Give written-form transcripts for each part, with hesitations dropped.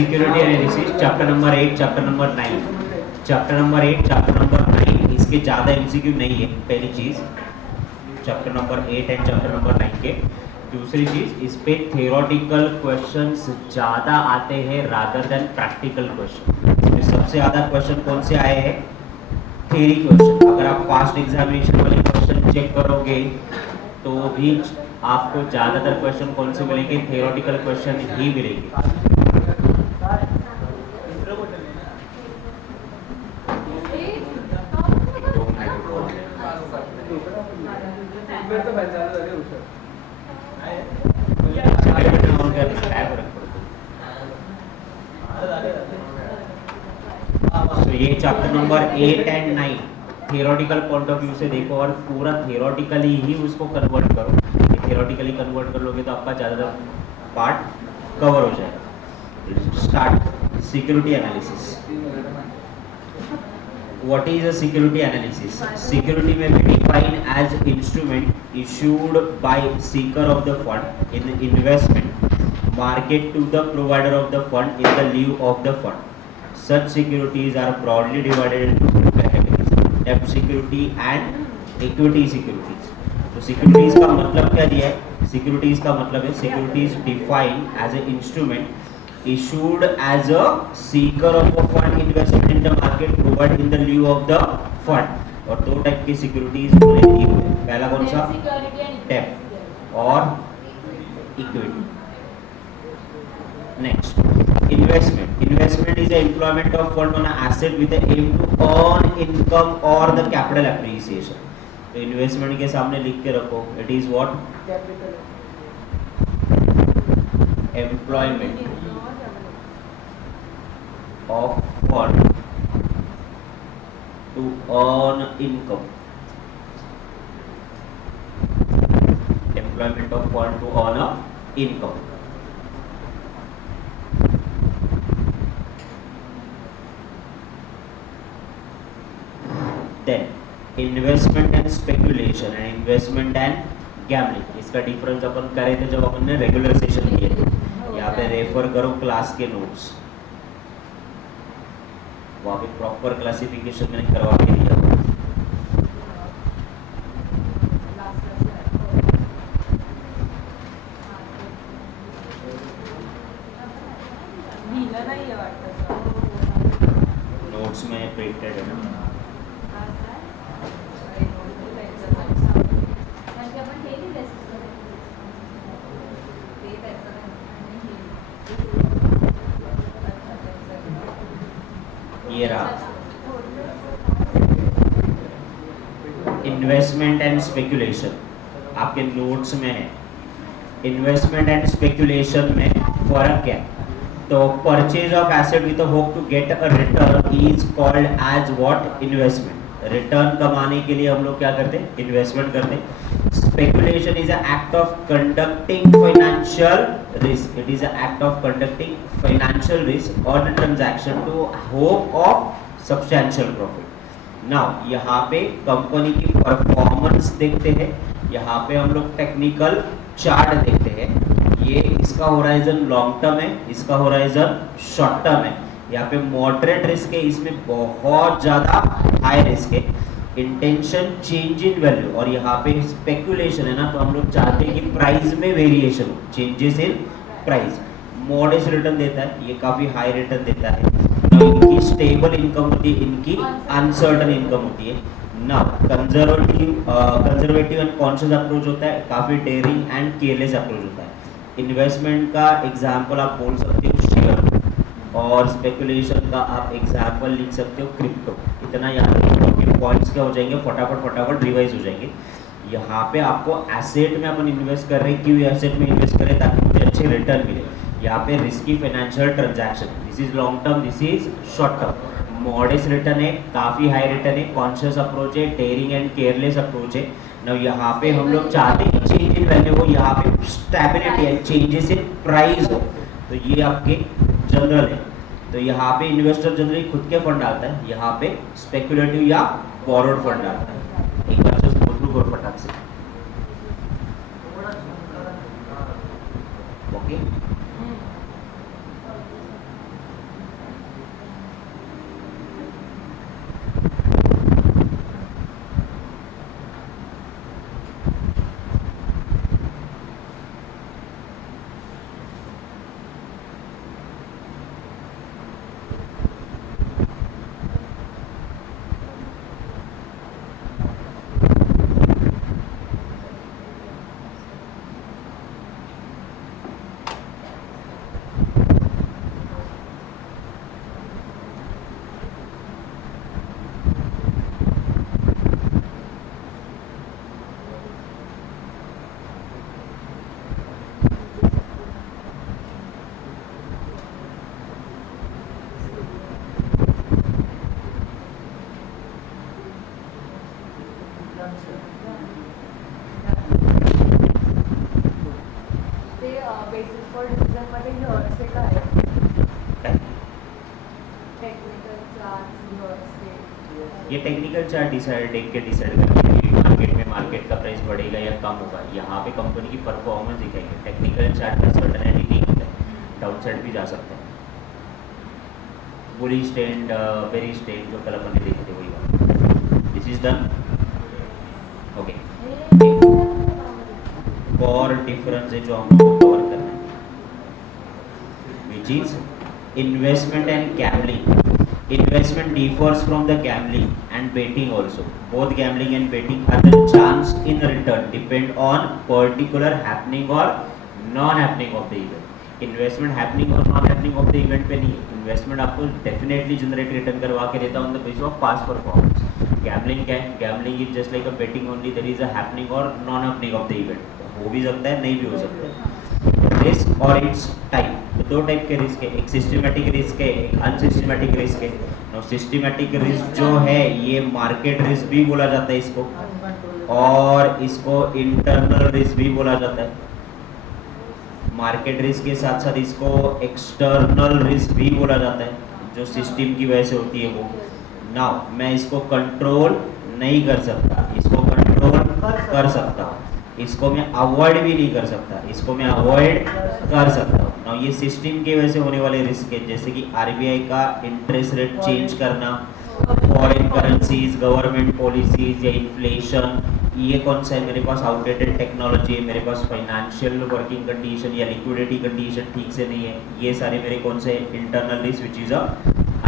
Security analysis chapter number 8 chapter number 9 chapter number 8 chapter number 9 इसके ज़्यादा MCQ नहीं है। पहली चीज़ chapter number 8 and chapter number 9 के। दूसरी चीज़ इस पे थियोरेटिकल क्वेश्चंस ज़्यादा आते हैं रादर देन प्रैक्टिकल क्वेश्चन। इसमें सबसे ज़्यादा क्वेश्चन कौन से आए हैं? Theory question. अगर आप पास्ट एग्जामिनेशन वाले क्वेश्चन चेक करोगे तो भी आपको ज़्यादातर क्वेश्चन कौन से मिलेंगे? थियोरेटिकल क्वेश्चन ही मिलेंगे। तो ये chapter number 8 and 9 theoretical point of view से देखो और पूरा थियोरेटिकली ही उसको कन्वर्ट करो। थियोरेटिकली कन्वर्ट कर लोगे तो आपका ज़्यादातर पार्ट कवर हो जाएगा। Start security analysis. What is a security analysis? Security may be defined as instrument issued by seeker of the fund in the investment market to the provider of the fund in the lieu of the fund. Such securities are broadly divided into two categories: debt security and equity securities. तो securities का मतलब क्या दिया है? Securities का मतलब है securities defined as an instrument issued as a seeker of a fund investment in the market provided in the lieu of the fund. और दो टाइप की सिक्योरिटीज हमने दी हुई है। पहला कौन सा? डेब्ट और equity. Next investment. Investment is the employment of fund on asset with the aim to earn income और द कैपिटल एप्रिसिएशन। तो इन्वेस्टमेंट के सामने लिख के रखो, it is what? Employment of fund to earn income. Employment of fund to earn a income. Then investment and speculation and investment and gambling. इसका difference अपन करे थे जब अपन ने रेगुलर सेशन लिए थे। यहाँ पे रेफर करो क्लास के नोट्स, वहाँ पे प्रॉपर क्लासिफिकेशन मैंने करवा के दिया। नोट्स में प्रिंटेड है ना। ये रहा इन्वेस्टमेंट एंड स्पेकुलेशन, आपके नोट्स में है। इन्वेस्टमेंट एंड स्पेकुलेशन में फर्क क्या है? तो purchase of asset with hope to get a return is called as what? Investment. Return कमाने के लिए हम लोग क्या करते हैं? इन्वेस्टमेंट करते हैं। Speculation is a act of conducting financial risk. It is a act of conducting financial risk और the transaction to hope of substantial profit. Now यहाँ पे कंपनी की परफॉर्मेंस देखते हैं, यहाँ पे हम लोग टेक्निकल चार्ट देखते हैं। ये इसका होराइजन लॉन्ग टर्म है, इसका होराइजन शॉर्ट टर्म है। यहाँ पे मॉडरेट रिस्क है, इसमें बहुत ज्यादा हाई रिस्क है। इंटेंशन चेंज इन वैल्यू, और यहाँ पे स्पेकुलेशन है ना, तो हम लोग चाहते हैं कि प्राइस में वेरिएशन हो, changes in price. Modest return देता है, ये काफी हाई रिटर्न देता है। इनकी स्टेबल इनकम होती है, इनकी अनसर्टन इनकम होती है। Now conservative and conscious approach होता है, काफी डेयरिंग एंड केयरलेस अप्रोच होता है। इन्वेस्टमेंट का एग्जांपल आप बोल सकते हो शेयर, और स्पेकुलेशन का आप एग्जांपल लिख सकते हो क्रिप्टो। इतना याद रखिए कि पॉइंट्स क्या हो जाएंगे, फटाफट रिवाइज हो जाएंगे। यहाँ पे आपको एसेट में अपन इन्वेस्ट कर रहे हैं, क्यों एसेट में इन्वेस्ट करें? ताकि मुझे अच्छे रिटर्न मिले। यहाँ पे risky financial transaction, this is long term, this is short term. Modest return है, काफी हाई रिटर्न है, कॉन्शियस अप्रोच है, डेयरिंग एंड केयरलेस अप्रोच है। ना यहाँ पे हम लोग चाहते हैं चेंज इन वैल्यू हो, यहाँ पे स्टेबिलिटी है, चेंजेस इन प्राइस हो। तो ये आपके जनरल है। तो यहाँ पे इन्वेस्टर जनरली खुद के फंड डालता है, यहाँ पे स्पेकुलेटिव या बोरोड फंड डालता है। एक बार जस्ट गो थ्रू करो फटाक से। ओके, बेसिस फॉर डिसिजन मध्ये असे काय काय? टेक्निकल चार्ट ये टेक्निकल चार्ट देख के डिसाइड करेंगे कि मार्केट में मार्केट का प्राइस बढ़ेगा या कम होगा। यहाँ पे कंपनी की परफॉर्मेंस दिखाएंगे। टेक्निकल चार्ट में सर्टेनिटी नहीं होता है, डाउन साइड भी जा सकता है। बुलिश ट्रेंड, बेरिश ट्रेंड जो कल अपन ने देखे थे वही बात। This is done. ओके, और डिफरेंस है जो हम लोग को कवर करना है, which is investment and gambling. Investment differs from the gambling and betting also. Both gambling and betting are the chance in return depend on particular happening or non-happening of the event. Investment happening और non happening of the event पे नहीं है। Investment आपको definitely generate return करवा के देता on the basis of past performance. Gambling क्या है? Gambling is just like a betting only. There is a happening or non happening of the event. हो भी सकता है, नहीं भी हो सकता है। रिस्क और इट्स टाइप, तो दो टाइप के रिस्क है, एक सिस्टमेटिक रिस्क है, एक अनसिस्टमेटिक रिस्क है। नो सिस्टमेटिक रिस्क जो है ये मार्केट रिस्क भी बोला जाता है इसको, और इसको इंटरनल रिस्क भी बोला जाता है। मार्केट रिस्क के साथ साथ इसको एक्सटर्नल रिस्क भी बोला जाता है, जो सिस्टम की वजह से होती है वो। नाउ मैं इसको कंट्रोल नहीं कर सकता, इसको कंट्रोल कर सकता हूँ, इसको मैं अवॉइड भी नहीं कर सकता, इसको मैं अवॉइड कर सकता हूँ। नाउ ये सिस्टम की वजह से होने वाले रिस्क है, जैसे कि आरबीआई का इंटरेस्ट रेट चेंज करना, फॉरेन करेंसीज, गवर्नमेंट पॉलिसीज या इन्फ्लेशन। ये कौन सा है? मेरे पास आउटडेटेड टेक्नोलॉजी है, मेरे पास फाइनेंशियल वर्किंग कंडीशन या लिक्विडिटी कंडीशन ठीक से नहीं है। ये सारे मेरे कौन से internal risk which is a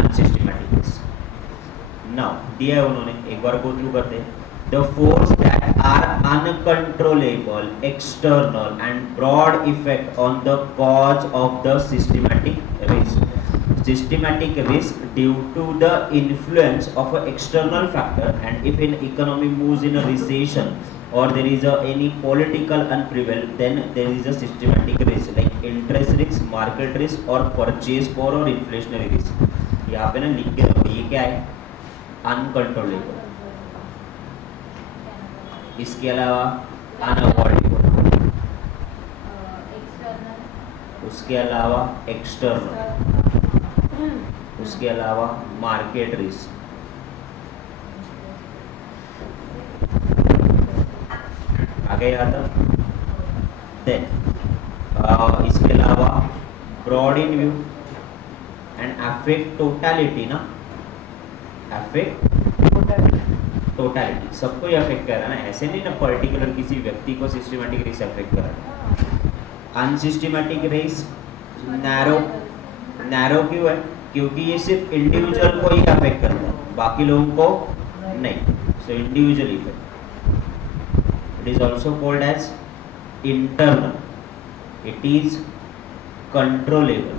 unsystematic risk. Now दिया है उन्होंने, एक बार गो थ्रू करते हैं। The force that are uncontrollable, external and broad effect on the cause of the systematic risk. Systematic risk due to the influence of an external factor, and if an economy moves in a recession or there is any political unprevail, then there is a systematic risk like interest risk, market risk और purchase power और inflationary risk। यहाँ पे ना लिख के रखो, ये क्या है? Uncontrollable। इसके अलावा अनअवॉइडेबल, उसके अलावा एक्सटर्नल, उसके अलावा मार्केट रिस्क, आगे आता देन इसके अलावा broad in view and affect totality ना, अफेक्ट टोटलिटी, सबको ये अफेक्ट कर रहा है ना, ऐसे नहीं ना पर्टिकुलर किसी व्यक्ति को सिस्टमेटिक रिस्क अफेक्ट कर रहा है। अनसिस्टमेटिक रिस्क नैरो क्यों है? क्योंकि ये सिर्फ इंडिविजुअल को ही अफेक्ट करता है, बाकी लोगों को नहीं। So individual effect, it is also called as internal, it is controllable,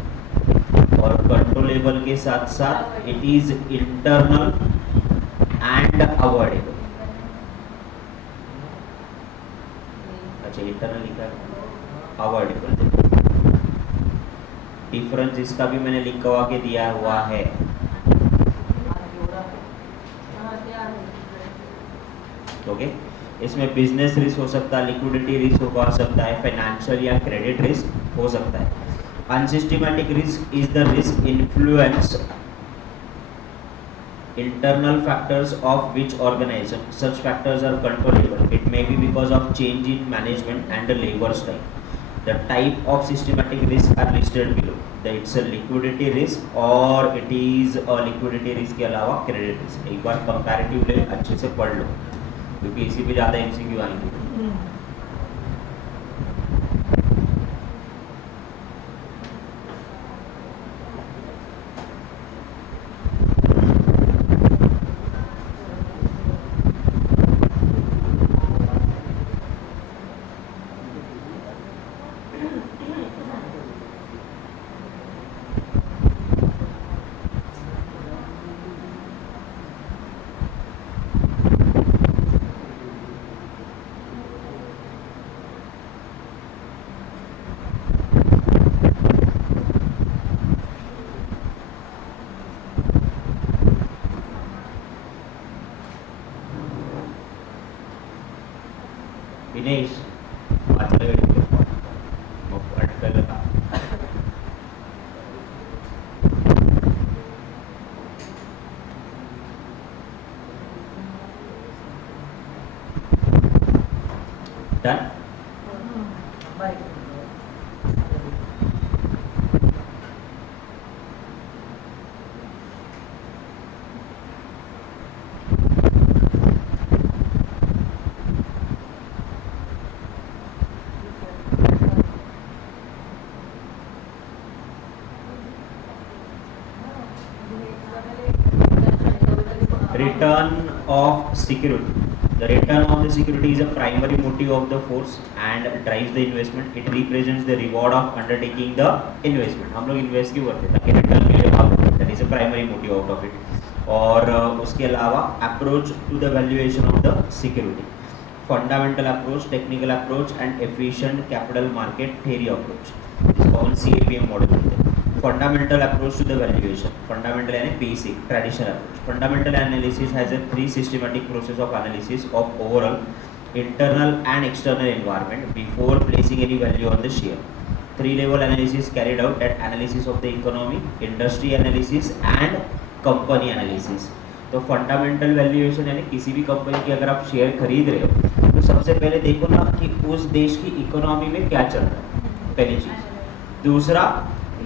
और कंट्रोलेबल के साथ साथ it is internal and avoidable. अच्छा इंटरनल लिखा है, अवॉइडेबल। डिफरेंस इसका भी मैंने लिख के दिया हुआ है। ओके, इसमें बिजनेस रिस्क हो सकता है, लिक्विडिटी रिस्क हो सकता है, फाइनेंशियल या क्रेडिट रिस्क हो सकता है। Unsystematic risk is the risk influence internal factors of which organization. Such factors are controllable. It may be because of change in management and the labor style. The type of systematic risk are listed below. It's a liquidity risk or it is a liquidity risk के अलावा credit risk। एक बार comparative ले अच्छे से पढ़ लो, क्योंकि इसी पे ज़्यादा MCQ आएंगे। Return of security. The return of the security is a primary motive of the force and drives the investment. It represents the reward of undertaking the investment. हम लोग इन्वेस्ट क्यों करते हैं ताकि रिटर्न मिले आपको. That is a primary motive out of it. और उसके अलावा approach to the valuation of the security, fundamental approach, technical approach and efficient capital market theory approach, इसको हम CAPM मॉडल बोलते हैं. Fundamental approach to the valuation, fundamental यानी basic traditional approach. Fundamental analysis has a 3 systematic process of analysis of overall internal and external environment before placing any value on the share. 3 level analysis carried out, at analysis of the economy, industry analysis and company analysis. तो fundamental valuation यानी किसी भी company की अगर आप share खरीद रहे हो तो सबसे पहले देखो ना कि उस देश की इकोनॉमी में क्या चल रहा है, पहली चीज. दूसरा,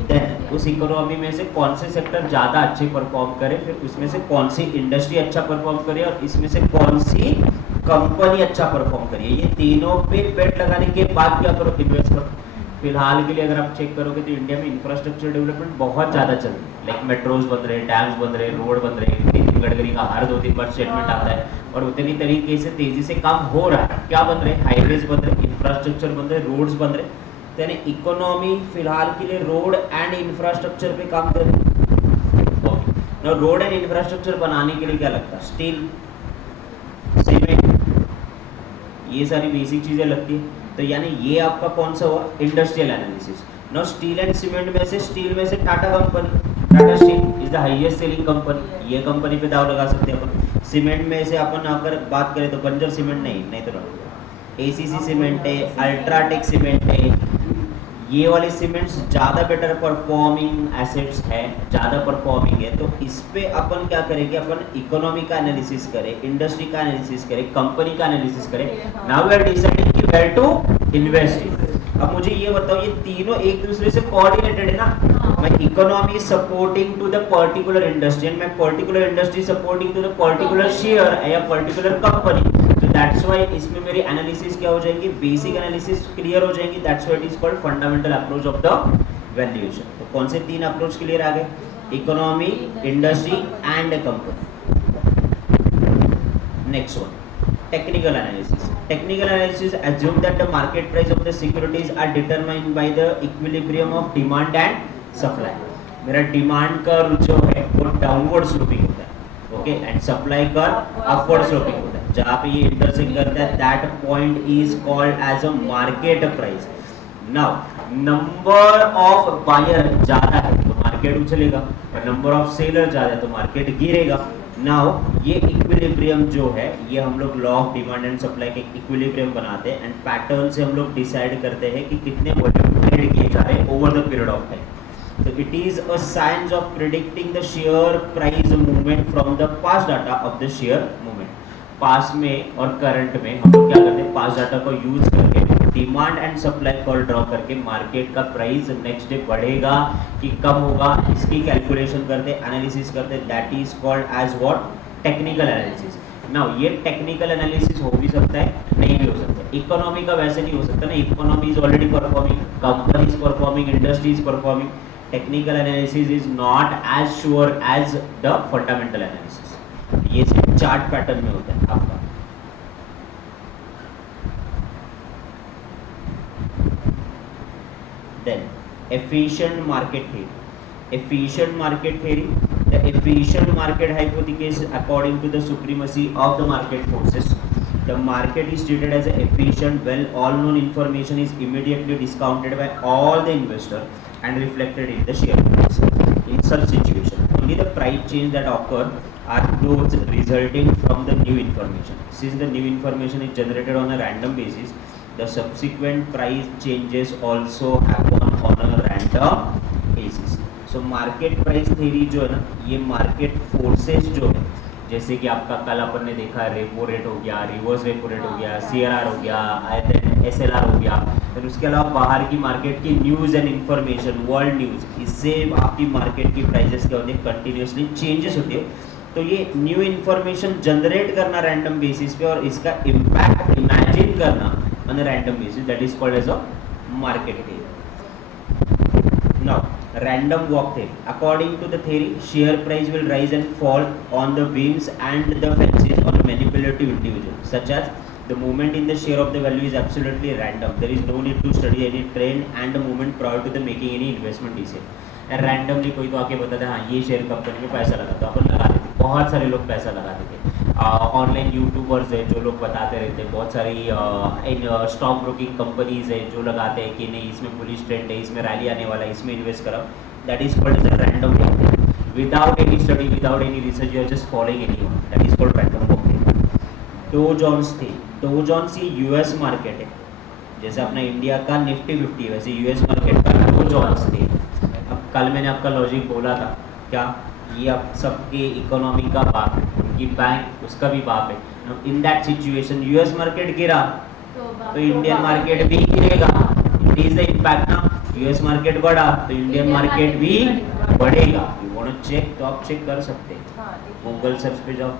देन उस इकोनॉमी में से कौन से सेक्टर ज़्यादा अच्छे परफॉर्म करे, फिर उसमें से कौन सी इंडस्ट्री अच्छा परफॉर्म करे और इसमें से कौन सी कंपनी अच्छा परफॉर्म करिए. ये तीनों पे बेट लगाने के बाद क्या करो, इन्वेस्ट करो. फिलहाल के लिए अगर आप चेक करोगे तो इंडिया में इंफ्रास्ट्रक्चर डेवलपमेंट बहुत ज़्यादा चल रही है. लाइक मेट्रोज बन रहे, डैम्स बन रहे, रोड बन रहे. नितिन गडकरी का हर 2-3 बार स्टेटमेंट आता है और उतनी तरीके से तेजी से काम हो रहा है. क्या बन रहे, हाईवेज बन रहे, इंफ्रास्ट्रक्चर बन रहे, रोड्स बन रहे. यानी इकोनॉमी फिलहाल के लिए रोड एंड इंफ्रास्ट्रक्चर पे काम कर रही है. रोड एंड इंफ्रास्ट्रक्चर बनाने के लिए क्या लगता है, स्टील, सीमेंट, ये सारी बेसिक चीजें लगती है. तो यानी ये आपका कौन सा हुआ, industrial analysis. Now steel and cement में से, स्टील में से Tata company, Tata steel is the highest selling company, ये कंपनी पे दाव लगा सकते हैं अपन. सीमेंट में से अपन अगर बात करें तो बंजर सीमेंट नहीं तो ACC सीमेंट है, अल्ट्राटेक सीमेंट है. ये वाले सीमेंट्स ज़्यादा बेटर परफॉर्मिंग एसेट्स है, ज़्यादा परफॉर्मिंग है. तो इस पे अपन क्या करेंगे, अपन इकोनॉमी का एनालिसिस करें, इंडस्ट्री का एनालिसिस करें, कंपनी का एनालिसिस करें. नाउ वी आर डिसाइडिंग कि वेयर टू इन्वेस्ट इन. अब मुझे ये बताओ, ये तीनों एक दूसरे से कोऑर्डिनेटेड है ना. मैं economy supporting to the particular industry and मैं particular industry supporting to the particular share या पर्टिकुलर कंपनी. तो दैट्स व्हाई इसमें मेरी एनालिसिस क्या हो जाएगी, बेसिक एनालिसिस क्लियर हो जाएगी. That's why it is called fundamental approach of the valuation. तो कौन से 3 अप्रोच क्लियर आ गए, economy, industry and company. Next one, technical analysis. Technical analysis assume that the market price of the securities are determined by the equilibrium of demand and supply. मेरा demand curve जो है वो downward sloping होता है, okay, and supply curve upward sloping होता है. जहाँ पे ये इंटरसेक्ट करता है that point is called as a market price. Now number of buyer ज्यादा है तो मार्केट उछलेगा और नंबर ऑफ सेलर ज्यादा है तो मार्केट गिरेगा. नाउ ये इक्विलिब्रियम जो है ये हम लोग law of demand and supply के इक्विलिब्रियम बनाते हैं एंड पैटर्न से हम लोग डिसाइड करते हैं कि कितने वॉल्यूम ट्रेड किए जा रहे हैं over the period of time. So it is a science of predicting the share price movement from the past data of the share movement. Past में और करंट में हम लोग क्या करते हैं, पास्ट डाटा को यूज करके demand and supply curve draw करके मार्केट का प्राइस नेक्स्ट डे बढ़ेगा कि कम होगा, इसकी कैलकुलेशन करते, एनालिसिस करते. That is called as what, technical analysis. Now ये टेक्निकल एनालिसिस हो भी सकता है, नहीं भी हो सकता है. इकोनॉमी का वैसे नहीं हो सकता ना, economy is already performing, company is performing, industry is performing. Technical analysis is not as sure as the fundamental analysis. ये सिर्फ चार्ट पैटर्न में होता है आपका. Then efficient market theory. Efficient market theory, the efficient market hypothesis according to the supremacy of the market forces. The market is treated as efficient when all known information is immediately discounted by all the investor and reflected in the share price. In such situation, only the price change that occur are those resulting from the new information. Since the new information is generated on a random basis, the subsequent price changes also happen on a random basis. So market price theory जो है ना, ये market forces जो है, जैसे कि आपका कल अपन ने देखा रेपो रेट हो गया, रिवर्स रेपो रेट हो गया, CRR हो गया, देन SLR हो गया, फिर उसके अलावा बाहर की मार्केट की news and information, world news, इससे आपकी मार्केट की प्राइजेस क्या होती है, कंटिन्यूसली चेंजेस होती है। तो ये न्यू इन्फॉर्मेशन जनरेट करना रैंडम बेसिस पे और इसका इम्पैक्ट इमेजिन करना on random basis, that is called as a market theory. Now, random walk theory. According to the theory, share price will rise and fall on the whims and the fancies on a manipulative individual, such as the movement in the share of the value is absolutely random. There is no need to study any trend and the movement prior to the making any investment decision. Randomly कोई तो आके बताता है हाँ ये share company में पैसा लगा, तो अपन लगा देते, बहुत सारे लोग पैसा लगा देते। ऑनलाइन यूट्यूबर्स है जो लोग बताते रहते हैं, बहुत सारी स्टॉक ब्रोकिंग कंपनीज है जो लगाते हैं कि नहीं इसमें बुलिश ट्रेंड है, इसमें रैली आने वाला है, इसमें इन्वेस्ट करो। That is called as a random walk, without any study, without any research, you are just following anyone, that is called random walk. Dow Jones थी, डो जोन्स ये US market है, जैसे अपना इंडिया का निफ्टी 50 वैसे US market का Dow Jones थे। अब कल मैंने आपका लॉजिक बोला था क्या, ये अब सबके इकोनॉमी का बाप है, उनकी बैंक उसका भी बाप है। In that situation US market गिरा तो इंडियन मार्केट भी गिरेगा, इट इज द इम्पैक्ट ना। यूएस मार्केट बढ़ा तो इंडियन मार्केट भी बढ़ेगा। यू वांट टू चेक तो आप चेक कर सकते हैं, गूगल सर्च पे जाओ,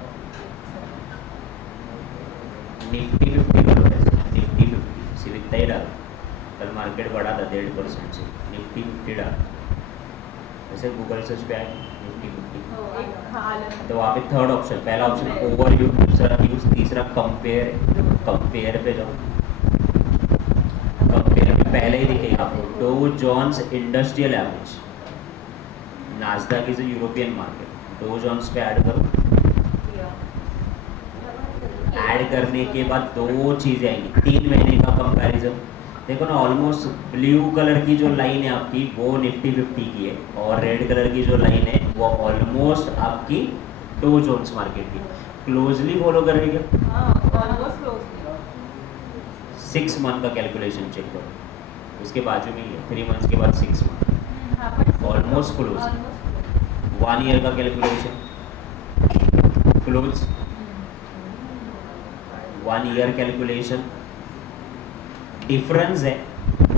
निफ्टी 50 करो, निफ्टी 50 सिर्फ इतना ही डालो, कल मार्केट बढ़ा था 1.5% से, निफ्टी 50 डालो, ऐसे गूगल सर्च पे आए निफ्टी 50, तो वहाँ पे थर्ड ऑप्शन, पहला ऑप्शन ओवरव्यू, दूसरा न्यूज, तीसरा कंपेयर, कंपेयर पे जाओ, कंपेयर में पहले ही दिखेगा आपको Dow Jones industrial average, Nasdaq is a European market, Dow Jones पे ऐड करो, ऐड करने के बाद दो चीज़ें आएंगी, 3 महीने का कंपैरिजन। देखो ना, ऑलमोस्ट ब्लू कलर की जो लाइन है आपकी वो निफ्टी 50 की है, और रेड कलर की जो लाइन है वो ऑलमोस्ट आपकी डो जोन्स मार्केट की। क्लोजली फॉलो करेंगे, 6 मंथ का कैलकुलेशन चेक करो, उसके बाजू में ही है 3 मंथ्स के बाद 6 मंथ, ऑलमोस्ट क्लोज। 1 ईयर का calculation close, 1 year calculation, difference है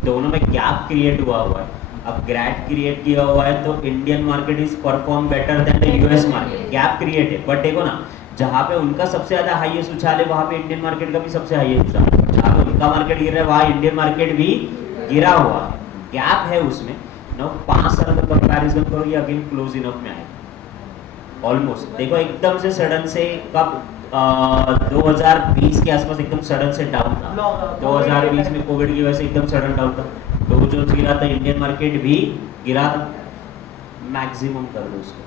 दोनों में, गैप क्रिएट हुआ है। अब गैप क्रिएट किया हुआ है तो Indian market is perform better than the US market, gap create है। बट देखो ना, जहाँ पे उनका सबसे ज्यादा हाईएस्ट उछाल है वहाँ पे इंडियन मार्केट का भी सबसे हाईएस्ट उछाल है, जहाँ पे उनका मार्केट गिर रहा है वहाँ इंडियन मार्केट भी गिरा हुआ है, गैप है उसमें। नो 5 साल का कंपैरिजन करो, ये अगेन क्लोज इनफ में आएगा ऑलमोस्ट। देखो एकदम से सडन से कब 2020 के आसपास एकदम सडन से डाउन था, 2020 में कोविड की वजह से एकदम सडन डाउन था, डो जोन्स गिरा था, इंडियन मार्केट भी गिरा था। मैक्सिमम कर दो उसको,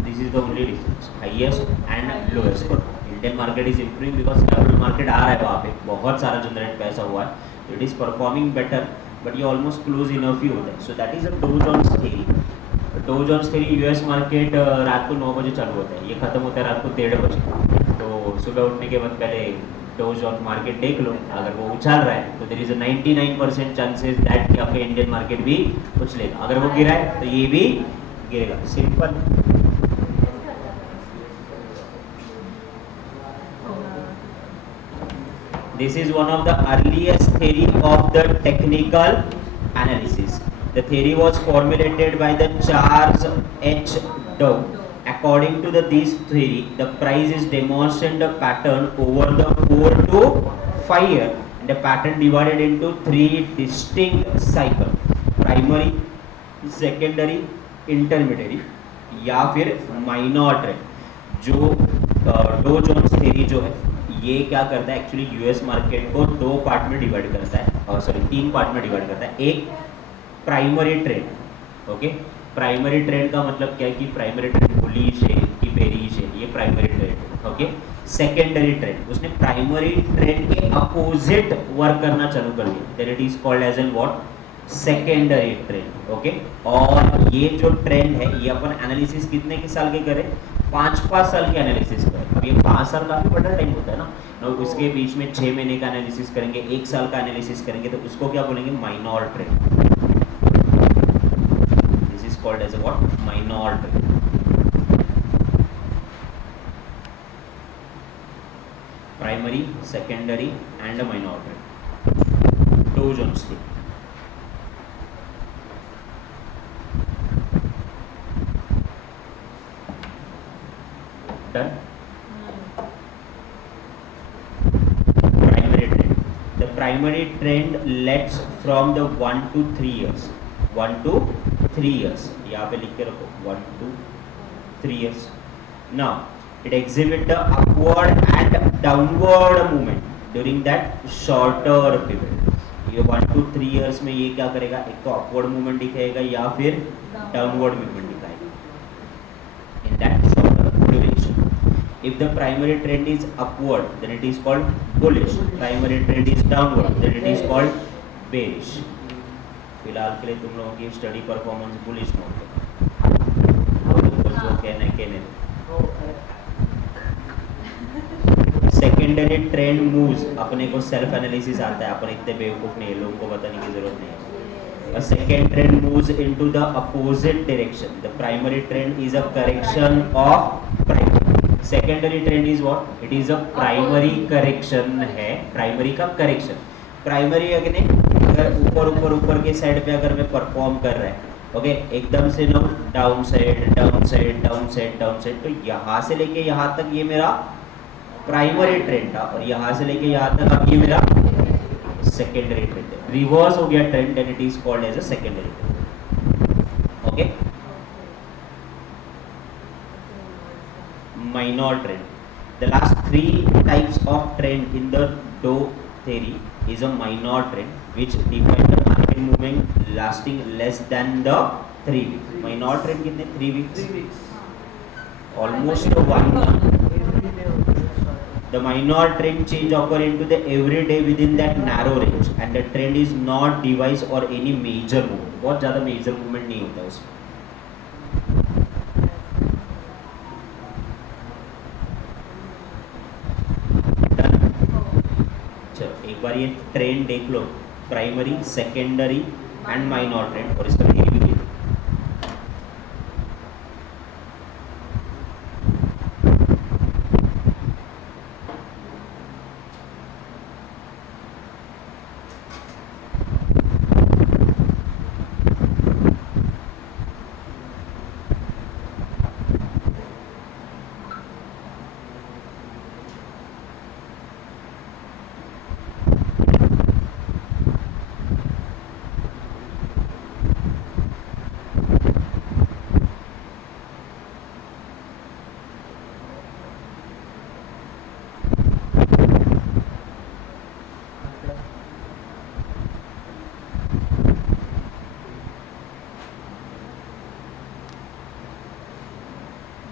this is the only difference, highest and lowest. Indian market is improving because capital market आ रहा है, वहाँ पे बहुत सारा जनरेट पैसा हुआ है, it is performing better, but ये ऑलमोस्ट क्लोज इनफ ही होता है। So that is a Dow Jones theory. Dow Jones theory, US market रात को 9 बजे चालू होता है, ये खत्म होता है रात को 1:30 बजे, तो सुबह उठने के बाद पहले डो जोन्स मार्केट देख लो, अगर वो उछाल रहा है तो there is a 99% chances that कि आपका इंडियन मार्केट भी उछलेगा, अगर वो गिरा है तो ये भी गिरेगा, simple. This is one of the earliest theory of the technical analysis. The theory was formulated by the Charles H. Dow. According to this theory, the price is demonstrated a pattern over the 4 to 5 year, and the pattern divided into 3 distinct cycles: primary, secondary, intermediary, या फिर minor trend। जो dough Jones theory जो है ये क्या करता है, actually US market को 2 पार्ट में डिवाइड करता है, और सॉरी 3 पार्ट में डिवाइड करता है। एक primary trend, okay, primary trend का मतलब क्या है कि प्राइमरी ट्रेंड बुलिश है कि बेरिश है, ये प्राइमरी ट्रेंड है, ओके। सेकेंडरी ट्रेंड, उसने प्राइमरी ट्रेंड के अपोजिट वर्क करना चालू कर दिया, then it is called as an what, secondary trend, okay. और ये जो ट्रेंड है ये अपन एनालिसिस कितने के साल के करें, 5 साल के एनालिसिस करें। अब ये 5 साल काफी बड़ा टाइम होता है ना, और उसके बीच में 6 महीने का एनालिसिस करेंगे, 1 साल का एनालिसिस करेंगे, तो उसको क्या बोलेंगे, minor trend. This is called as what, minor trend. primary, secondary and a minor trend. Dow Jones थी. Done. Primary trend. The primary trend lets from the 1 to 3 years. 1 to 3 years. यहाँ पे लिख के रखो 1 to 3 years. Now it exhibit the upward and downward movement during that shorter period. ये 1 to 3 years में ये क्या करेगा, एक तो upward movement दिखाएगा या फिर downward movement दिखाएगा in that shorter duration. If the primary trend is upward, then it is called bullish. Primary trend is downward, then it is called bearish. फिलहाल के लिए तुम लोगों की स्टडी परफॉर्मेंस बुलिश मोड पे, जो कहने सेकेंडरी ट्रेंड मूव्स, अपने को सेल्फ एनालिसिस आता है, अपन इतने बेवकूफ नहीं है, लोगों को बताने की जरूरत नहीं है. A second trend moves into the opposite direction. The primary trend is a correction of primary. Secondary trend is what? It is a primary correction है, primary का correction. Primary अगर ऊपर के साइड पे अगर मैं परफॉर्म कर रहा है, ओके, एकदम से ना डाउन साइड, तो यहाँ से लेके यहाँ तक ये मेरा प्राइमरी ट्रेंड था और यहाँ से लेके यहाँ तक अब ये मेरा सेकेंडरी ट्रेंड है. रिवर्स हो गया trend, and it is called as a secondary trend. Okay. Minor trend. The last 3 types of trend in the Dow theory is a minor trend, which define the market movement lasting less than the 3 weeks. Minor trend कितने? 3 weeks. 3 weeks. Almost 1 month. The minor trend change occur into the every day within that narrow range, and the trend is not device or any major movement. बहुत ज़्यादा major movement नहीं होता उसमें. चलो एक बार ये trend देख लो, primary, secondary and minor trend, और इसका थियरी भी देख लो.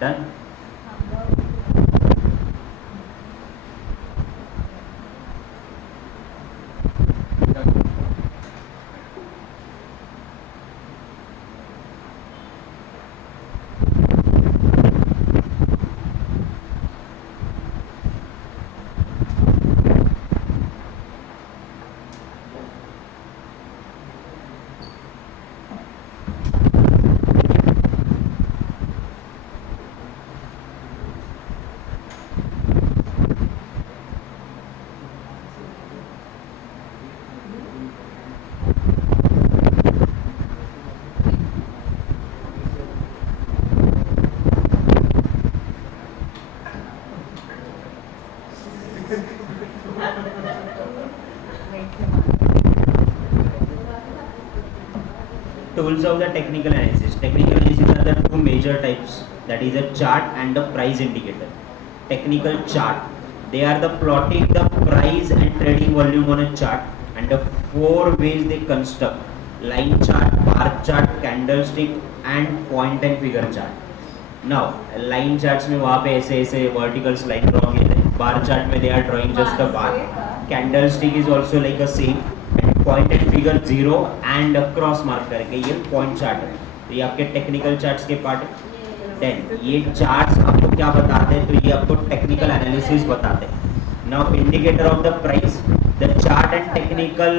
Done. Tools of the technical analysis. Technical analysis are the two major types, that is a chart and a price indicator. Technical chart, they are the plotting the price and trading volume on a chart, and the 4 ways they construct: line chart, bar chart, candlestick and point and figure chart. Now line charts में वहाँ पे ऐसे verticals line draw किए थे. Bar chart में they are drawing just a bar. Candlestick is also like a same. Point and figure 0 and cross mark करके ये point chart है. तो ये आपके टेक्निकल चार्ट्स के पार्ट है. देन ये चार्ट्स आपको क्या बताते हैं, तो ये आपको टेक्निकल एनालिसिस बताते हैं. Now indicator of the price, the chart and technical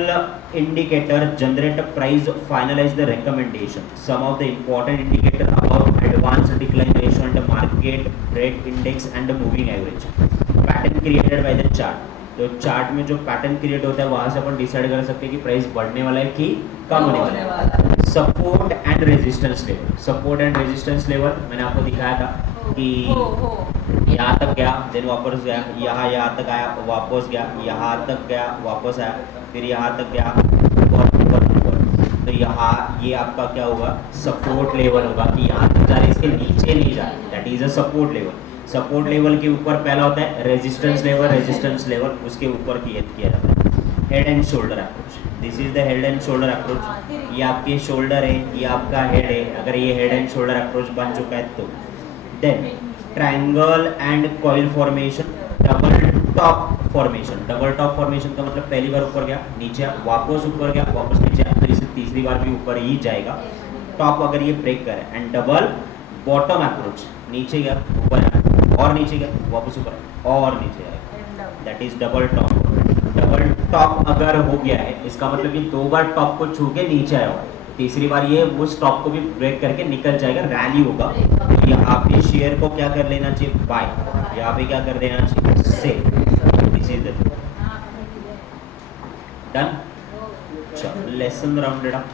indicator generate a price, finalise the recommendation. Some of the important indicator about advance decline ratio and market breadth index and moving average. Pattern created by the chart, तो chart में जो pattern create होता है वहां से अपन decide कर सकते हैं कि प्राइस बढ़ने वाला है कि कम होने वाला है। Support and resistance level, support and resistance level मैंने आपको दिखाया था कि यहाँ तक गया, देन वापस गया, यहाँ तक आया, वापस गया, यहाँ तक गया, वापस आया, फिर यहाँ तक गया, ऊपर। तो यहाँ ये आपका क्या होगा, सपोर्ट लेवल होगा कि यहाँ तक जा रहे, इसके नीचे नहीं जा रहे, that is a support level. Support level के ऊपर पहला होता है रेजिस्टेंस लेवल, रेजिस्टेंस लेवल उसके ऊपर किया जाता है head and shoulder approach. This is the head and shoulder approach. ये आपके शोल्डर है, ये आपका हेड है। अगर ये हेड एंड शोल्डर अप्रोच बन चुका है तो then triangle and coil formation, double top formation. Double top formation का मतलब पहली बार ऊपर गया, नीचे वापस ऊपर गया, वापस नीचे, तो इसे तीसरी बार भी ऊपर ही जाएगा टॉप अगर ये ब्रेक करे। एंड डबल बॉटम अप्रोच, नीचे गया, ऊपर आया, और नीचे गया, वापस ऊपर और नीचे आएगा, that is double top. Double top अगर हो गया है इसका मतलब कि दो बार टॉप को छू के नीचे आया हुआ है, तीसरी बार ये उस टॉप को भी ब्रेक करके निकल जाएगा, रैली होगा। यहाँ पे शेयर को क्या कर लेना चाहिए, बाय, यहाँ पे क्या कर देना चाहिए, सेल। This is done. चलो लेसन राउंडेड अप।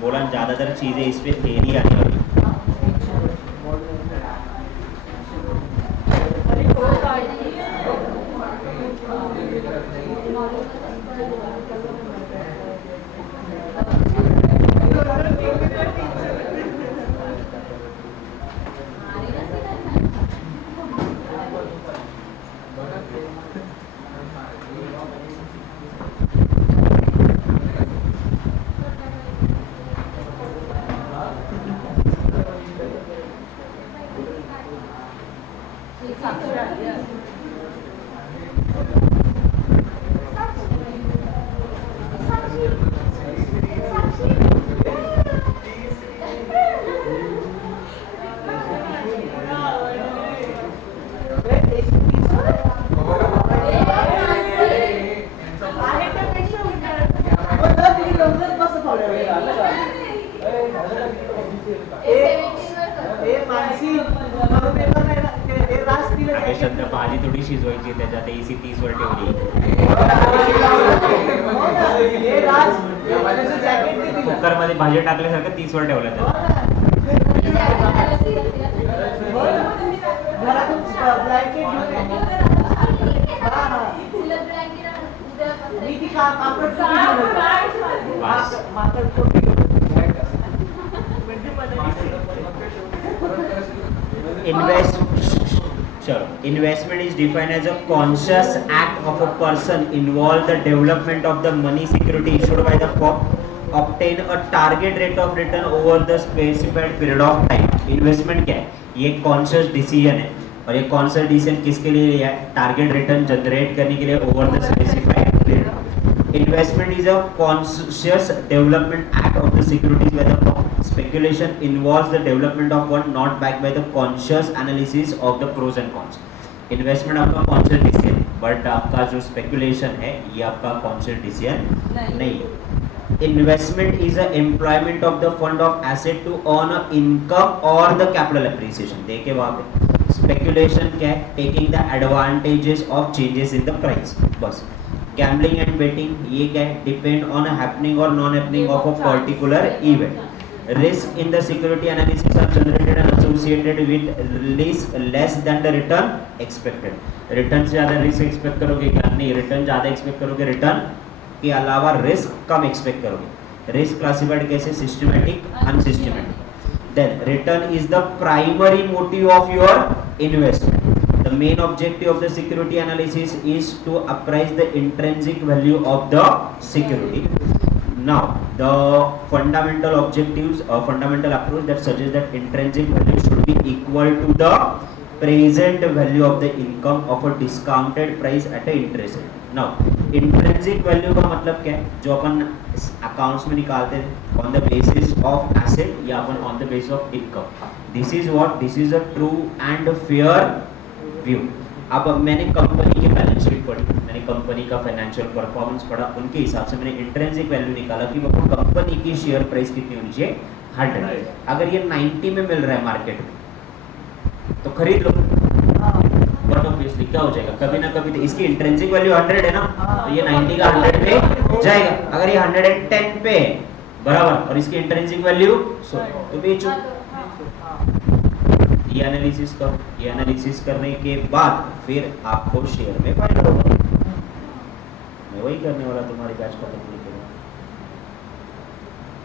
बोला ज्यादातर चीजें इस पे थ्योरी आने वाली। भाजी थोडी शिजवायची त्याच्यात एसी 30 वर ठेवली, कुकर मध्ये भाजी टाकल्यासारखं 30 वर ठेवलं Investment is defined as a conscious act of a person involved the development of the money security issued by the firm, obtain a target rate of return over the specified period of time. Investment क्या है, ये conscious decision है, और ये conscious decision किसके लिए लिया है, टारगेट रिटर्न जनरेट करने के लिए over the specified period. Investment is a conscious development act of the securities by the firm. Speculation involves the development of one not backed by the conscious analysis of the pros and cons. Investment आपका conscious decision, but आपका जो speculation है ये आपका conscious decision नहीं है। Investment is a employment of the fund of asset to earn income और the capital appreciation. देखिए वहां पे स्पेकुलेशन क्या है, taking the advantages of changes in the price, बस। गैम्बलिंग एंड बेटिंग ये क्या है, डिपेंड ऑन हैपनिंग और non happening of a particular event. Risk in the security analysis are generated and associated with risk less than the return expected. Return से ज़्यादा risk expect करोगे क्या, नहीं, return ज़्यादा एक्सपेक्ट करोगे, रिटर्न के अलावा रिस्क कम एक्सपेक्ट करोगे। रिस्क क्लासिफाइड कैसे, systematic, unsystematic. Then return is the primary motive of your investment. The main objective of the security analysis is to appraise the intrinsic value of the security. Now, the fundamental objectives, a fundamental approach that suggests that intrinsic value should be equal to the present value of the income of a discounted price at a interest rate. Now, intrinsic value का मतलब क्या है, जो अपन accounts में निकालते हैं on the basis of asset या अपन on the basis of income. This is what, this is a true and fair view. अब मैंने कंपनी की बैलेंस शीट पढ़ी, मैंने कंपनी का फाइनेंशियल परफॉर्मेंस पढ़ा, उनके हिसाब से मैंने इंट्रिंसिक वैल्यू निकाला कि वो कंपनी की शेयर प्राइस कितनी होनी चाहिए, 100। अगर ये 90 में मिल रहा है मार्केट में तो खरीद लो, बट ऑब्वियसली क्या हो जाएगा, कभी ना कभी तो इसकी इंट्रिंसिक वैल्यू 100 है ना, तो ये 90 का 100 पे जाएगा। अगर ये 110 पे है बराबर और इसकी इंट्रिंसिक वैल्यू 100 तो बेचो। ये एनालिसिस करो, ये एनालिसिस करने के बाद फिर आपको शेयर में फायदा होगा। मैं वही करने वाला तुम्हारी बैच खत्म होने के बाद।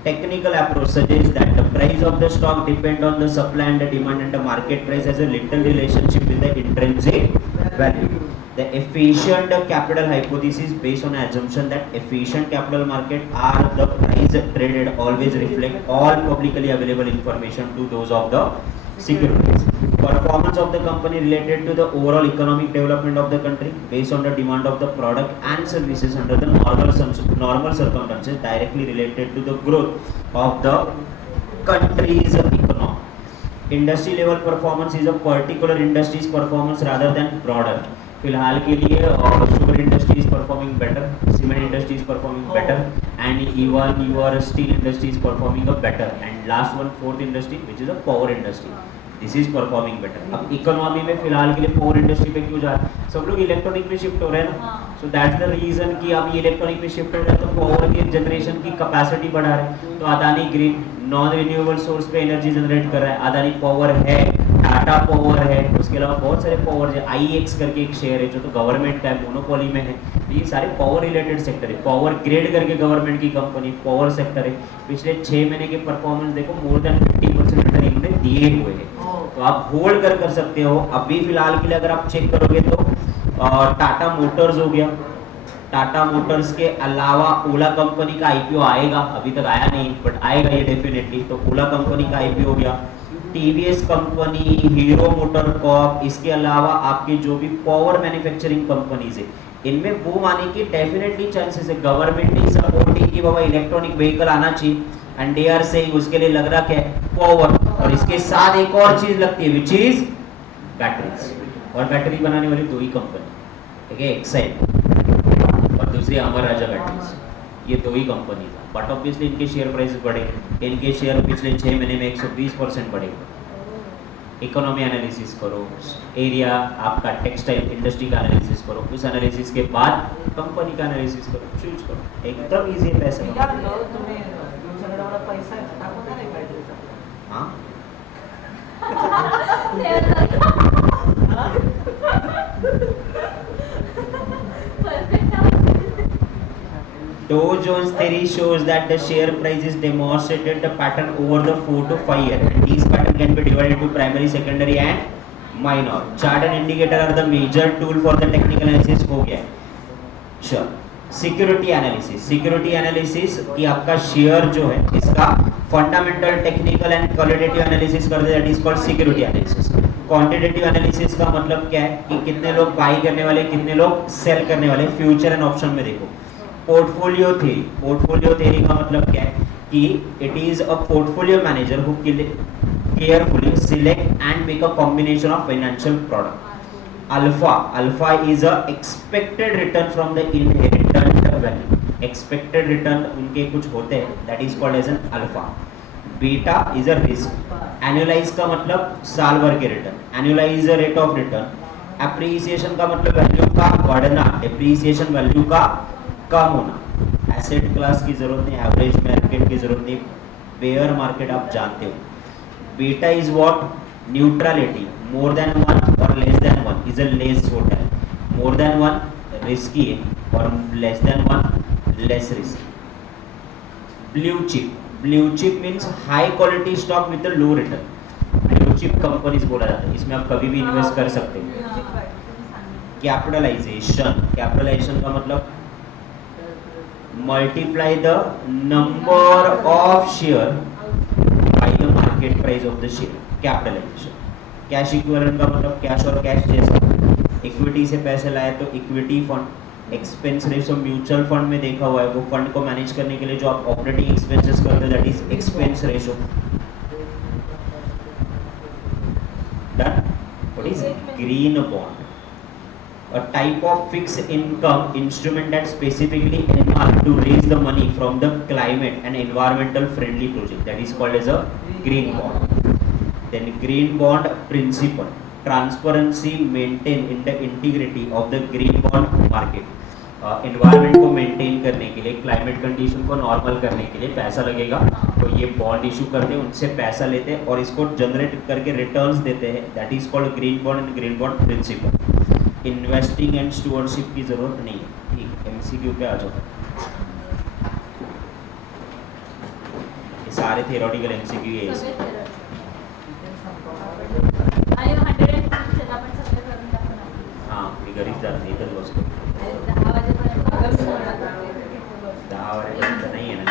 Technical approach suggests that the price of the stock depend on the supply and the demand, and the market price has a little relationship with the intrinsic value. The efficient capital hypothesis based on assumption that efficient capital market are the price traded always reflect all publicly available information to those of the securities. Performance of the company related to the overall economic development of the country based on the demand of the product and services under the normal circumstances directly related to the growth of the country's economy. Industry level performance is a particular industry's performance rather than broader. फिलहाल के लिए sugar industry is performing better, cement industry is performing better, and even your steel industry is performing a better, and last one fourth industry which is a power industry, this is performing better. अब economy में फिलहाल के लिए power industry पे क्यों जा रहा है, सब लोग इलेक्ट्रॉनिक में शिफ्ट हो रहे हैं ना, सो दैट्स द रीजन कि अब ये इलेक्ट्रॉनिक में शिफ्ट हो रहे हैं तो पावर की जनरेशन की कैपेसिटी बढ़ा रहे हैं। तो Adani green non renewable source पे एनर्जी जनरेट कर रहा है, अदानी पावर है, टाटा पावर है, उसके अलावा बहुत सारे पावर है, IEX करके एक शेयर है जो तो गवर्नमेंट का है, मोनोपोली में है। ये सारे पावर रिलेटेड सेक्टर है। पावर ग्रेड करके गवर्नमेंट की कंपनी पावर सेक्टर है। पिछले 6 महीने के परफॉर्मेंस देखो, मोर देन 50% रिटर्न इन्होंने दिए हुए हैं, तो आप होल्ड कर सकते हो। अभी फिलहाल के लिए अगर आप चेक करोगे तो टाटा मोटर्स हो गया, टाटा मोटर्स के अलावा ओला कंपनी का IPO आएगा, अभी तक आया नहीं बट आएगा ये डेफिनेटली, तो ओला कंपनी का IPO हो गया, TVS company, hero motor Corp, इसके अलावा आपके जो भी पावर मैन्युफैक्चरिंग कंपनीज है इनमें बूम आने की डेफिनेटली चांसेस है। गवर्नमेंट ने सपोर्टिंग की बाबा इलेक्ट्रॉनिक व्हीकल आना चाहिए, एंड दे आर सेइंग उसके लिए लग रहा क्या है, पावर, और इसके साथ एक और चीज लगती है विच इज बैटरीज, और बैटरी बनाने वाली 2 ही कंपनी, ठीक है, एक्साइड और दूसरी अमर राजा बैटरीज, ये 2 ही कंपनी है। बट ऑब्वियसली इनके शेयर प्राइस बढ़े, इनके शेयर पिछले 6 महीने में 120% बढ़े। इकोनॉमी एनालिसिस करो, एरिया आपका टेक्सटाइल इंडस्ट्री का एनालिसिस करो, उस एनालिसिस के बाद कंपनी का एनालिसिस करो, चूज करो, एकदम इजी है पैसे हाँ Dow Jones theory shows that the share price is demonstrated the pattern over the 4 to 5 years. And these pattern can be divided into primary, secondary and minor. Chart and indicator are the major tool for the technical analysis हो गया। Sure. Security analysis, security analysis कि आपका share जो है इसका fundamental, technical and qualitative analysis करते हैं, that is called security analysis. Quantitative analysis का मतलब क्या है कि कितने लोग बाई करने वाले, कितने लोग सेल करने वाले, फ्यूचर एंड ऑप्शन में देखो। पोर्टफोलियो थ्योरी, पोर्टफोलियो थ्योरी का मतलब क्या है कि it is a portfolio manager who carefully select and make a combination of financial product. Alpha is a expected return from the inherited value, expected return उनके कुछ होते हैं, that is called as an alpha. Beta is a risk, annualise का मतलब साल भर के रिटर्न, annualise rate of return. Appreciation का मतलब वैल्यू का बढ़ना, डेप्रिसिएशन वैल्यू का कम होना। एसेट क्लास की जरूरत नहीं, एवरेज मार्केट की जरूरत नहीं, बेयर मार्केट आप जानते हो। Beta is what, neutrality, more than 1 और less than 1 is a less hotel, more than 1 risky है और less than 1 less risky. Blue chip, blue chip means high quality stock with low return, blue chip companies बोला जाता है, इसमें आप कभी भी इन्वेस्ट कर सकते हो। कैपिटलाइजेशन, कैपिटलाइजेशन का मतलब multiply the number of share by the market price of the share, capitalisation. Cash equivalent का मतलब कैश और कैश जैसा, इक्विटी से पैसे लाए तो equity fund. Expense ratio mutual fund में देखा हुआ है, वो फंड को मैनेज करने के लिए जो आप ऑपरेटिंग एक्सपेंसेस करते हैं that is expense ratio. Done. What is green bond, a type of fixed income instrument that specifically earmarked to raise the money from the climate and environmental friendly project, that is called as a green bond. Then green bond principle, transparency maintain in the integrity of the green bond market. Environment को maintain करने के लिए, climate condition को normal करने के लिए पैसा लगेगा, तो ये बॉन्ड इशू करते हैं, उनसे पैसा लेते हैं और इसको जनरेट करके रिटर्न्स देते हैं, that is called green bond and green bond principle. Investing and stewardship की जरूरत नहीं है। ठीक, एमसीक्यू पे आ जाओ। ये सारे थियोरेटिकल एमसीक्यू है इसमें। हाँ, मी घरीच जात नाही, इथंच बसतो। 10 वाजेपर्यंत नाही आहे ना।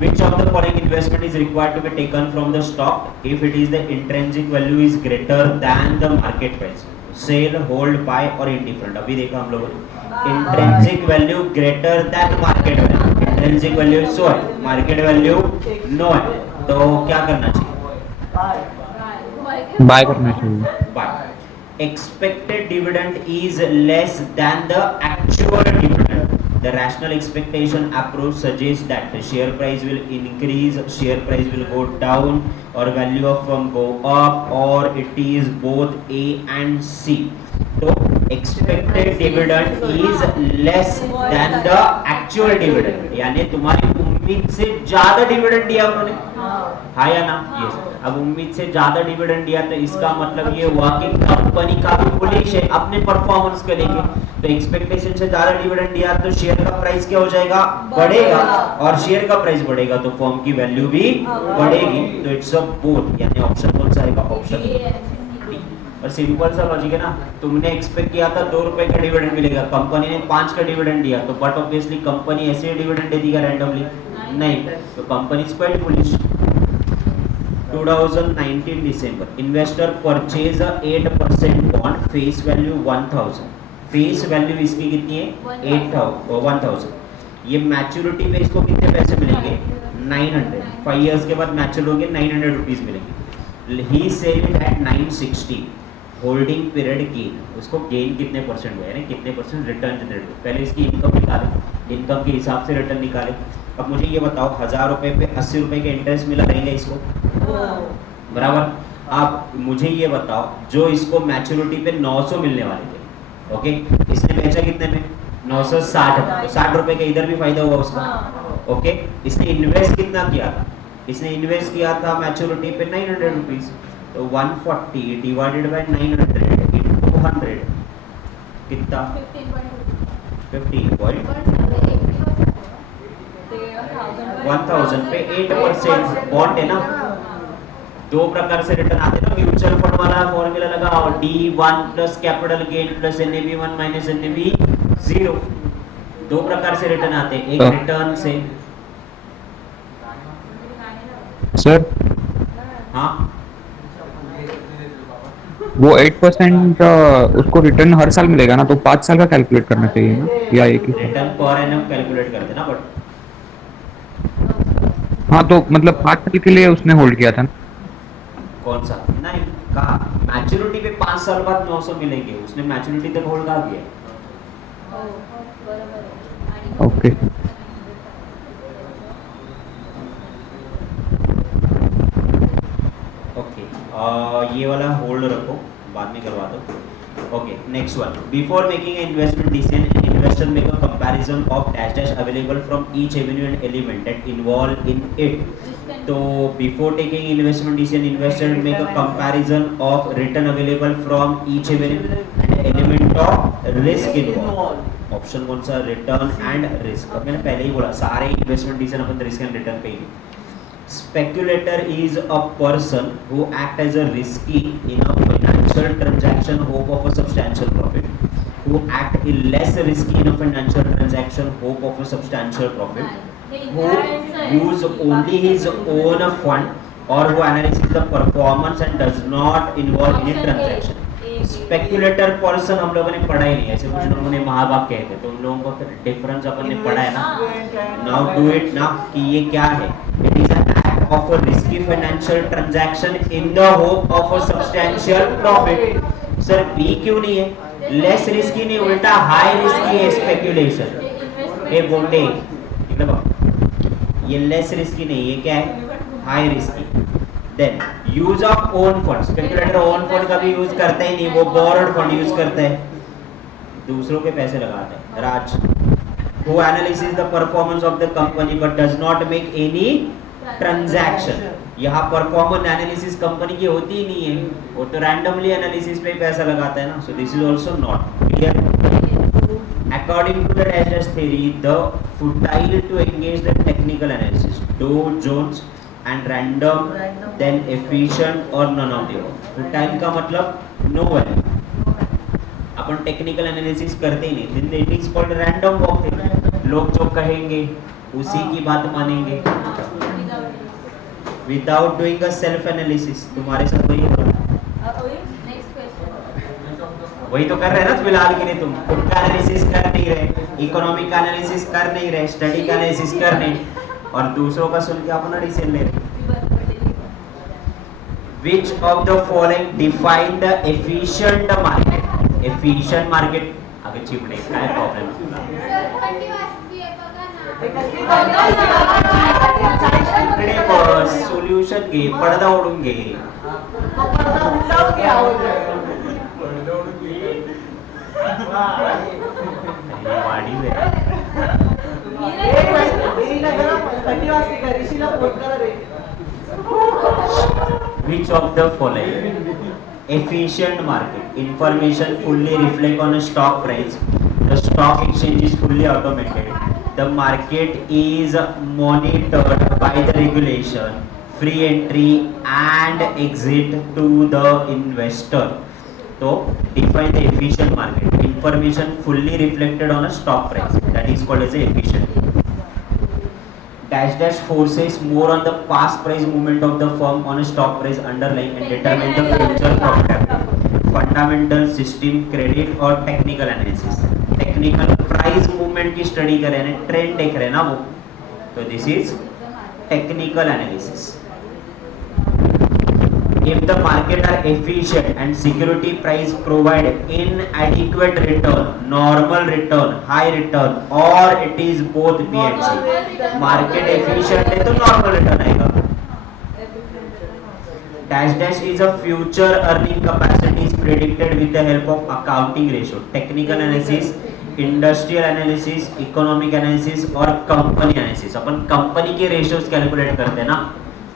Which of the following investment is required to be taken from the stock if it is the intrinsic value is greater than the market price? Sell, hold, buy or indifferent? अभी देखा हम लोगों ने intrinsic value greater than market value. Intrinsic value 100 है, market value 9 है, तो क्या करना चाहिए? बाय करना चाहिए। Buy. Expected dividend is less than the actual dividend. The rational expectation approach suggests that the share price will increase, share price will go down, or value of firm go up, or it is both A and C. So expected dividend is less than the actual dividend. यानी तुम्हारी उम्मीद से ज्यादा dividend दिया उन्होंने, हाँ या ना? यस। अब उम्मीद से ज्यादा डिविडेंड दिया तो इसका मतलब ये हुआ कि कंपनी का भी बुलिश है अपने परफॉर्मेंस को लेके, तो एक्सपेक्टेशन से ज्यादा डिविडेंड दिया तो शेयर का प्राइस क्या हो जाएगा? बढ़ेगा, और शेयर का प्राइस बढ़ेगा तो फर्म की वैल्यू भी बढ़ेगी। तो इट्स अ बोथ, यानी ऑप्शन कौन सा आएगा? Option D. और सिंपल सा लॉजिक है ना, तुमने एक्सपेक्ट किया था 2 रुपए का डिविडेंड मिलेगा, कंपनी ने 5 का डिविडेंड दिया, तो बट ऑब्वियसली कंपनी ऐसे डिविडेंड दे देगा रैंडमली? नहीं, तो company is quite bullish. 2019 December, investor purchase a 8% bond, face value 1000, face value इसकी कितनी है? 1000। ये मैच्योरिटी पे इसको कितने पैसे मिलेंगे? 900। 5 इयर्स के बाद मैच्योर होंगे, 900 रुपीज मिलेंगे। He sell it at 960। Holding period gain, उसको गेन कितने परसेंट हुआ है, कितने परसेंट रिटर्न जनरेट हुआ? पहले इसकी इनकम निकाले, इनकम के हिसाब से रिटर्न निकाले। अब मुझे ये बताओ, 1000 रुपए पे 80 रुपए का इंटरेस्ट मिला रहेगा इसको, बराबर? आप मुझे ये बताओ, जो इसको मैच्योरिटी पे 900 मिलने वाले थे, ओके, इसने बेचा कितने में? 960, तो 60 रुपए का इधर भी फायदा हुआ उसका, ओके। इसने इन्वेस्ट कितना किया था? इसने इन्वेस्ट किया था मैच्योरिटी पे 900 रुपीज, तो 140 डिवाइडेड बाय 900 इनटू 100 कितना? 1000 पे 8% बॉन्ड है ना। 2 प्रकार से रिटर्न आते हैं ना, म्यूचुअल फंड वाला फॉर्मूला लगाओ, D1 plus capital gain plus NAV1 minus NAV0। 2 प्रकार से रिटर्न आते हैं, एक रिटर्न से। सर हाँ, वो 8% उसको रिटर्न हर साल मिलेगा ना, तो 5 साल का कैलकुलेट करना चाहिए ना, या एक ही? रिटर्न पर एनम कैलकुलेट करते ना, बट हाँ, तो मतलब 5 साल के लिए उसने होल्ड किया था ना। कौन सा? नहीं कहा, मैच्योरिटी पे 5 साल बाद 900 मिलेंगे, उसने मैच्योरिटी तक होल्ड कहा किया। ओके, ओके, ये वाला होल्ड रखो, बाद में करवा दो। Okay, next one. Before making an investment decision, an investor make a comparison of dash dash available from each avenue and element that involved in it. तो before taking investment decision, investor make a comparison of return available from each element of risk involved. Option कौन सा? Return and risk. अब मैंने पहले ही बोला सारे investment decision upon risk and return पे ही. Speculator is a person who act as a risky in a financial transaction hope of a substantial profit. Who act in less risky in a financial transaction hope of a substantial profit. Who use only his own fund or who analyzes the performance and does not involve in a transaction. Speculator person हम लोगों ने पढ़ा ही नहीं. ऐसे कुछ लोगों ने महाभाग कहे थे तो उन लोगों का डिफरेंस अपन ने पढ़ा है ना. नाउ डू इट ना कि ये क्या है. It is an act of a risky financial transaction in the hope of a substantial profit. Sir B क्यों नहीं है? लेस रिस्की नहीं, उल्टा हाई रिस्की है स्पेक्यूलेशन. ये बोलते ये लेस रिस्की नहीं, ये क्या है? High risky. Then use of own fund. Speculator own fund का भी यूज करता ही नहीं, वो बोरोड फंड यूज करता है, दूसरों के पैसे लगाता है. राज who analyzes the performance of the company but does not make any transaction. यहाँ परफॉर्मेंस एनालिसिस कंपनी की होती ही नहीं है, वो तो रैंडमली एनालिसिस पे ही पैसा लगाता है ना. सो this is also not clear. According to the Dashdash's theory, the futile to engage the technical analysis. Dow Jones and random, then efficient or none of the above. Futile का मतलब no value. अपन technical analysis करते ही नहीं. then it is called random walk theory. लोग जो कहेंगे उसी की बात मानेंगे without doing a self analysis. तुम्हारे साथ वही हो रहा है. वही तो कर रहे हैं ना फिलहाल के लिए. तुम खुद का एनालिसिस कर नहीं रहे, इकोनॉमिक का एनालिसिस कर नहीं रहे, स्टडी का एनालिसिस कर नहीं, और दूसरों का सुन के अपना डिसीजन ले रहे. Which of the following define the efficient market? Efficient market आगे चिपड़े काय प्रॉब्लेम. सोल्यूशन घे, पडदा ओढून घे. Which of the following? Efficient market. Information fully reflect on a stock price. The stock exchange is fully automated. The market is monitored by the regulation. Free entry and exit to the investor. So define the efficient market. Information fully reflected on a stock price. That is called as a efficient. Dash forces more on the past price movement of the firm on a stock price underlying and determine the future profitability. Fundamental system, credit और technical analysis. Technical price movement की study कर रहे हैं, trend देख रहे हैं ना वो, तो this is technical analysis. If the market are efficient and security price provide inadequate return, normal return, high return, or it is both B and C. Market efficient है तो normal return आएगा. Dash is a future earning capacity is predicted with the help of accounting ratio. Technical analysis, industrial analysis, economic analysis और company analysis. अपन company के ratios calculate करते हैं ना.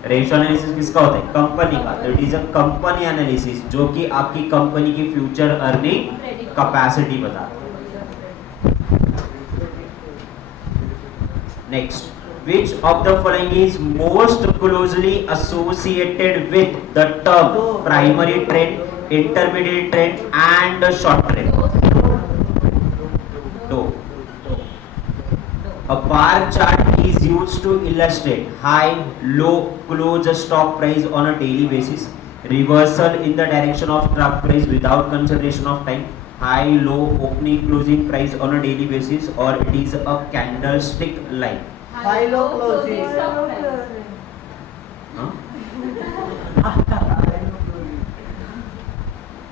Ratio analysis किसका होता है? कंपनी का. तो it is a company analysis जो कि आपकी कंपनी की फ्यूचर अर्निंग कैपेसिटी बताता है. Next, which of the following is most closely associated with the term primary trend, intermediate trend and short trend? तो a bar chart is used to illustrate high, low, close stock price on a daily basis, reversal in the direction of stock price without consideration of time, high, low, opening, closing price on a daily basis, or it is a candlestick line. High, low, closing. Huh?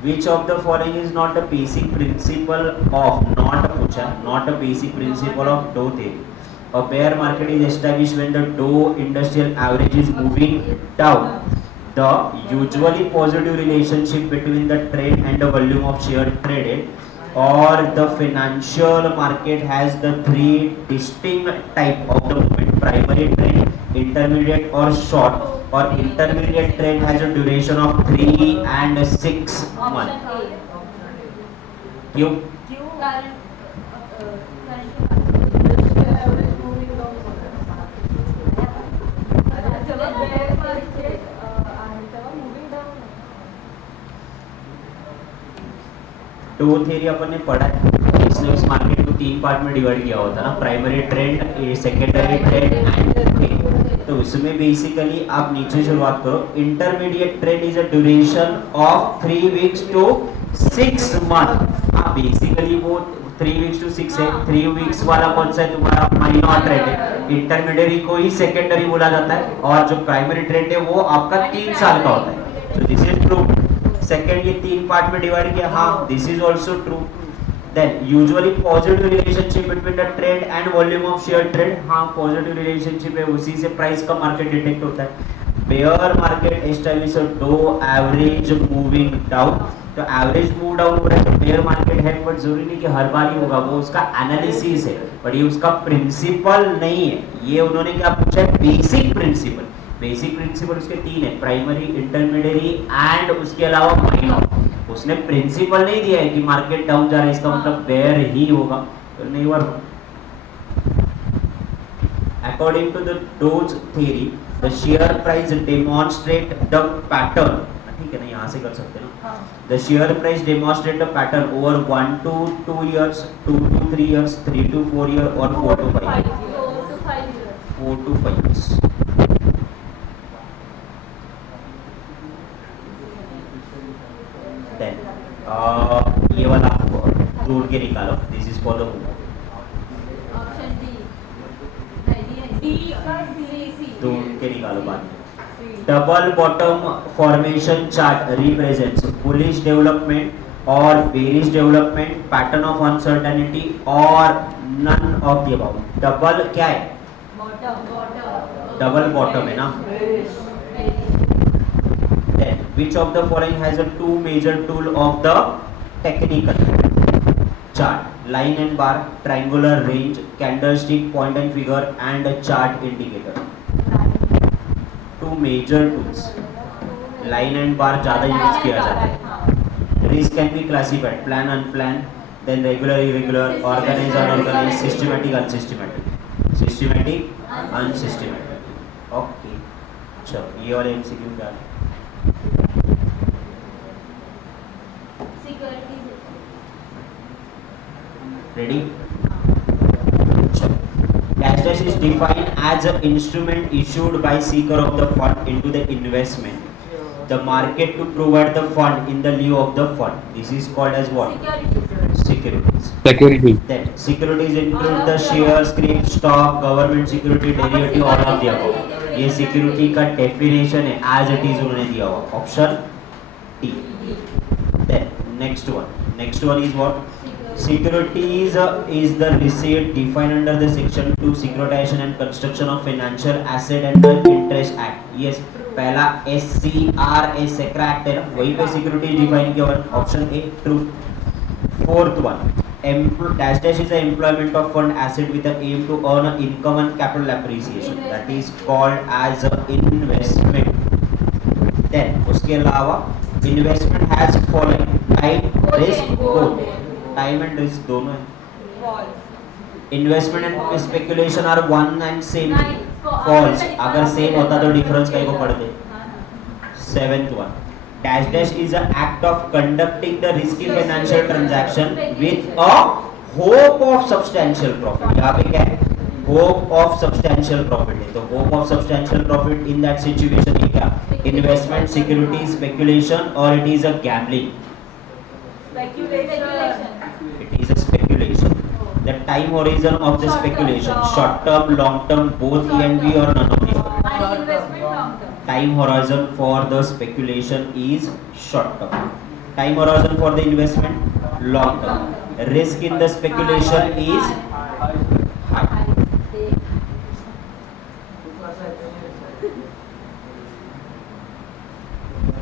Which of the following is not a basic principle of not a basic principle of Dow theory? A bear market is established when the Dow Industrial Average is moving down. The usually positive relationship between the trade and the volume of share traded, or the financial market has the three distinct type of the movement: primary trend, intermediate or short, or intermediate trade has a duration of 3 and 6 months. क्यों? कारण जेव्हा bare market आहे तेव्हा moving down दो theory अपन ने पढ़ा है, इसने उस मार्केट को 3 पार्ट में डिवाइड किया होता है ना, primary trend, secondary trend and तो उसमें बेसिकली आप नीचे शुरुआत करो, intermediate trend is a duration of 3 weeks to 6 month. हाँ बेसिकली वो 3 वीक्स टू 6 है। 3 वीक्स वाला कौन सा है तुम्हारा? माइनर ट्रेंड है। इंटरमीडिएट को ही सेकेंडरी बोला जाता है, और जो प्राइमरी ट्रेंड है वो आपका 3 साल का होता है। So this is true. Second, ये 3 पार्ट में डिवाइड किया, हाँ this is also true. Then usually positive relationship between the trend and volume of share trade, हाँ पॉजिटिव रिलेशनशिप है, उसी से प्राइस का मार्केट डिटेक्ट होता है। बेयर मार्केट एस्टैब्लिश दो एवरेज मूविंग डाउन, तो एवरेज मूव डाउन हो रहा है तो बेयर मार्केट है, बट जरूरी नहीं कि हर बार ही होगा, वो उसका एनालिसिस है, बट ये उसका प्रिंसिपल नहीं है। ये उन्होंने क्या पूछा है? Basic principle. बेसिक प्रिंसिपल उसके 3 है, प्राइमरी, इंटरमीडिएरी एंड उसके अलावा माइनर। उसने प्रिंसिपल नहीं दिया है कि मार्केट डाउन जा रहा है इसका मतलब बेयर ही होगा, तो नहीं हुआ। According to the Dow's theory the share price demonstrate the pattern, ठीक है ना, यहाँ से कर सकते हैं ना। The share price demonstrate the pattern over 1 to 2 years, 2 to 3 years, 3 to 4 year और 4 to 5 years. 4 to 5 years. Then ये वाला जोड़ के निकालो, this is for the option D जोड़ के निकालो बाद में। Double bottom formation chart represents bullish development और bearish development, pattern of uncertainty और none of the above. Double क्या है? डबल बॉटम है ना। Then which of the following has a 2 major tool of the technical chart? Line and bar, triangular range, candlestick, point and figure and a chart indicator. 2 major tools. Line and bar ज़्यादा use किया जाता है। Risk can be classified, plan, unplanned, then regular, irregular, organized, unorganized, systematic, unsystematic. Systematic, unsystematic. Okay. चलो ये वाले MCQ क्या है? Ready? Dash is defined as an instrument issued by seeker of the fund into the investment, the market to provide the fund in the lieu of the fund. This is called as what? Securities. Security. Then securities include the share, scrip, stock, government security, derivative, all of the above. ये security का definition है as it is उन्होंने दिया हुआ, option D. Then next one is what? Securities is the receipt defined under the section 2 securitization and construction of financial asset and the interest act. Yes, पहला SCRA SECRA act है ना, वही पे security define किया हुआ, option A true. Fourth one, dash dash is the employment of fund asset with the aim to earn an income and capital appreciation, that is called as a investment. Then उसके अलावा investment has following time, risk, both. Time and risk दोनों है। Investment and speculation are one and same, false. अगर same होता तो difference कहीं को पढ़ते। 7th one, dash dash is an act of conducting the risky financial transaction with a hope of substantial profit. यहाँ पे क्या है? Hope of substantial profit है, तो hope of substantial profit in that situation ये क्या? Investment, security, speculation, or it is a gambling? Speculation. It is a speculation. The time horizon of the speculation, short term, long term, both E and B or none of the above. आणि investment long term. Time horizon for the speculation is short term. Time horizon for the investment, long term. Risk in the speculation is high.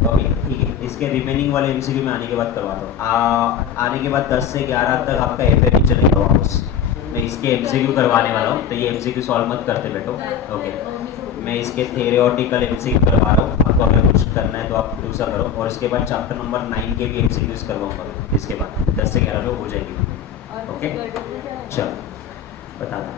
Okay, ठीक है, इसके remaining वाले MCQ में आने के बाद करवाता हूँ। आने के बाद 10 से 11 तक आपका एफएपी चलेगा वापस। मैं इसके एमसीक्यू करवाने वाला हूँ, तो ये एमसीक्यू सॉल्व मत करते बैठो। ओके, मैं इसके थियोरेटिकल एमसीक्यू करवा रहा हूँ, आपको अगर कुछ करना है तो आप दूसरा करो, और इसके बाद चैप्टर नंबर 9 के भी एमसीक्यूज करवाऊंगा इसके बाद 10 से 11 लोग हो जाएगी। और ओके security में क्या है? चलो बता दो।